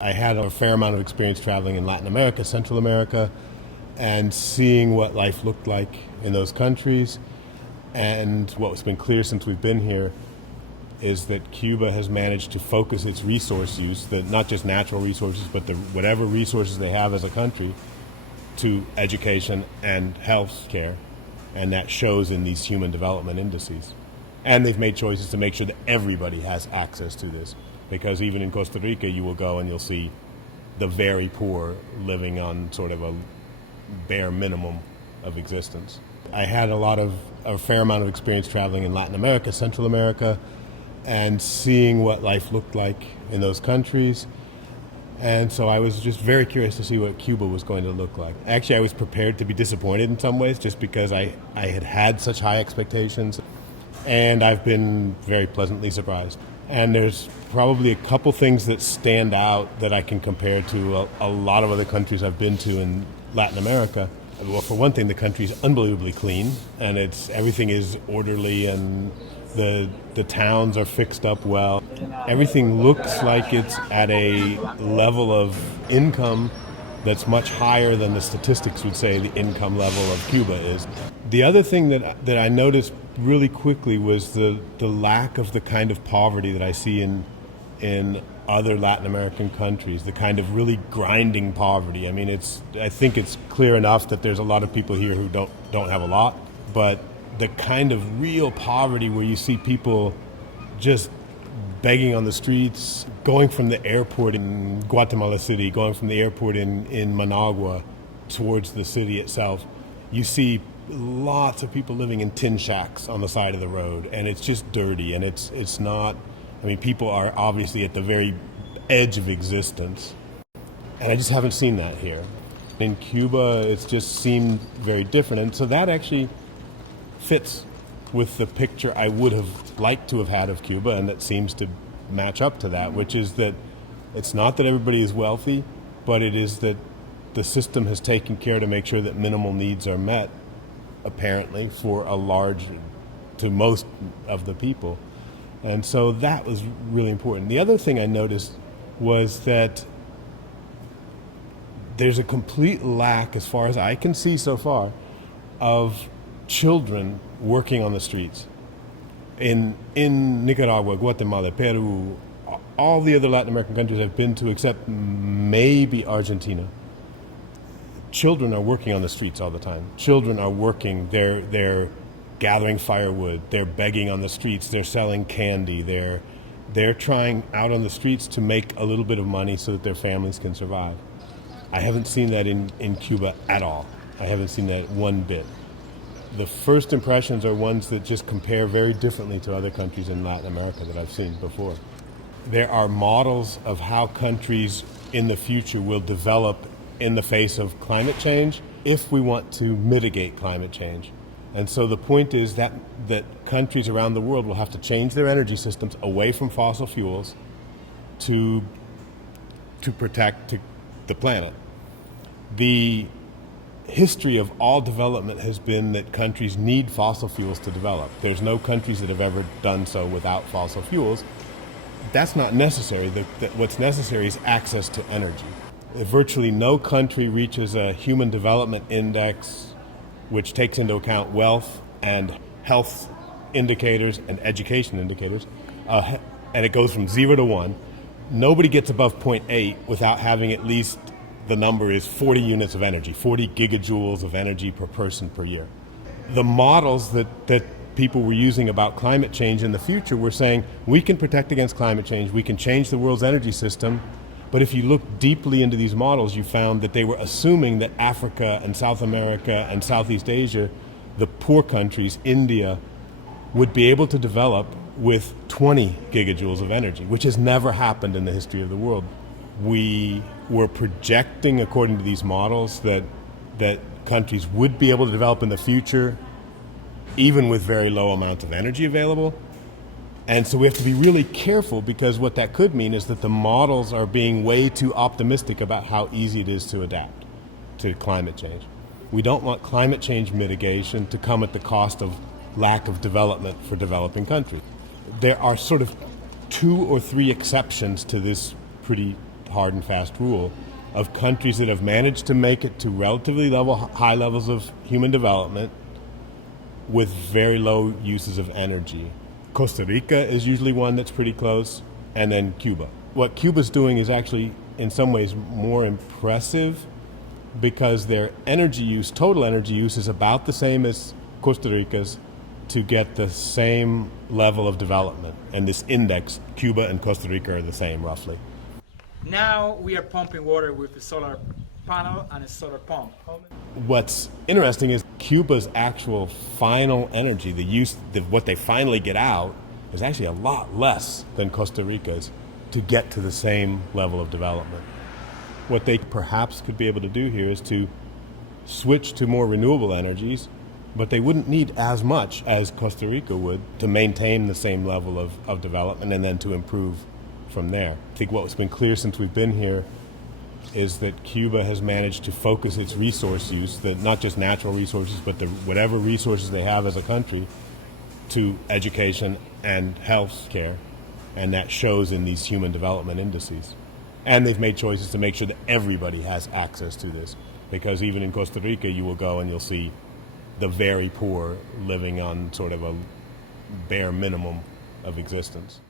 I had a fair amount of experience traveling in Latin America, Central America, and seeing what life looked like in those countries. And what's been clear since we've been here is that Cuba has managed to focus its resource use, that not just natural resources, but whatever resources they have as a country, to education and health care. And that shows in these human development indices. And they've made choices to make sure that everybody has access to this. Because even in Costa Rica, you will go and you'll see the very poor living on sort of a bare minimum of existence. I had a fair amount of experience traveling in Latin America, Central America, and seeing what life looked like in those countries. And so I was just very curious to see what Cuba was going to look like. Actually, I was prepared to be disappointed in some ways just because I had such high expectations. And I've been very pleasantly surprised. And there's probably a couple things that stand out that I can compare to a lot of other countries I've been to in Latin America. Well, for one thing, the country's unbelievably clean, and everything is orderly, and the towns are fixed up well. Everything looks like it's at a level of income that's much higher than the statistics would say the income level of Cuba is. The other thing that I noticed really quickly was the lack of the kind of poverty that I see in other Latin American countries, the kind of really grinding poverty. I mean, I think it's clear enough that there's a lot of people here who don't have a lot, but the kind of real poverty where you see people just begging on the streets, going from the airport in Guatemala City, going from the airport in Managua towards the city itself, you see lots of people living in tin shacks on the side of the road, and it's just dirty, and it's not, I mean, people are obviously at the very edge of existence, and I just haven't seen that here. In Cuba, it's just seemed very different, and so that actually fits with the picture I would have liked to have had of Cuba, and that seems to match up to that, which is that it's not that everybody is wealthy, but it is that the system has taken care to make sure that minimal needs are met, apparently, to most of the people. And so that was really important. The other thing I noticed was that there's a complete lack, as far as I can see so far, of children working on the streets. In Nicaragua, Guatemala, Peru, all the other Latin American countries I've been to, except maybe Argentina, children are working on the streets all the time. Children are working, they're gathering firewood, they're begging on the streets, they're selling candy, they're trying out on the streets to make a little bit of money so that their families can survive. I haven't seen that in Cuba at all. I haven't seen that one bit. The first impressions are ones that just compare very differently to other countries in Latin America that I've seen before. There are models of how countries in the future will develop in the face of climate change if we want to mitigate climate change. And so the point is that countries around the world will have to change their energy systems away from fossil fuels to protect the planet. The history of all development has been that countries need fossil fuels to develop. There's no countries that have ever done so without fossil fuels. That's not necessary. What's necessary is access to energy. Virtually no country reaches a human development index which takes into account wealth and health indicators and education indicators, and it goes from 0 to 1. Nobody gets above 0.8 without having at least, the number is 40 units of energy, 40 gigajoules of energy per person per year. The models that people were using about climate change in the future were saying, we can protect against climate change, we can change the world's energy system. But if you look deeply into these models, you found that they were assuming that Africa and South America and Southeast Asia, the poor countries, India, would be able to develop with 20 gigajoules of energy, which has never happened in the history of the world. We were projecting, according to these models, that countries would be able to develop in the future, even with very low amounts of energy available. And so we have to be really careful, because what that could mean is that the models are being way too optimistic about how easy it is to adapt to climate change. We don't want climate change mitigation to come at the cost of lack of development for developing countries. There are sort of 2 or 3 exceptions to this pretty hard and fast rule of countries that have managed to make it to relatively high levels of human development with very low uses of energy. Costa Rica is usually one that's pretty close, and then Cuba. What Cuba's doing is actually, in some ways, more impressive because their energy use, total energy use, is about the same as Costa Rica's to get the same level of development. And this index, Cuba and Costa Rica are the same, roughly. Now we are pumping water with a solar panel and a solar pump. What's interesting is Cuba's actual final energy, what they finally get out, is actually a lot less than Costa Rica's to get to the same level of development. What they perhaps could be able to do here is to switch to more renewable energies, but they wouldn't need as much as Costa Rica would to maintain the same level of development and then to improve from there. I think what's been clear since we've been here is that Cuba has managed to focus its resource use, that not just natural resources, but whatever resources they have as a country, to education and health care, and that shows in these human development indices. And they've made choices to make sure that everybody has access to this, because even in Costa Rica you will go and you'll see the very poor living on sort of a bare minimum of existence.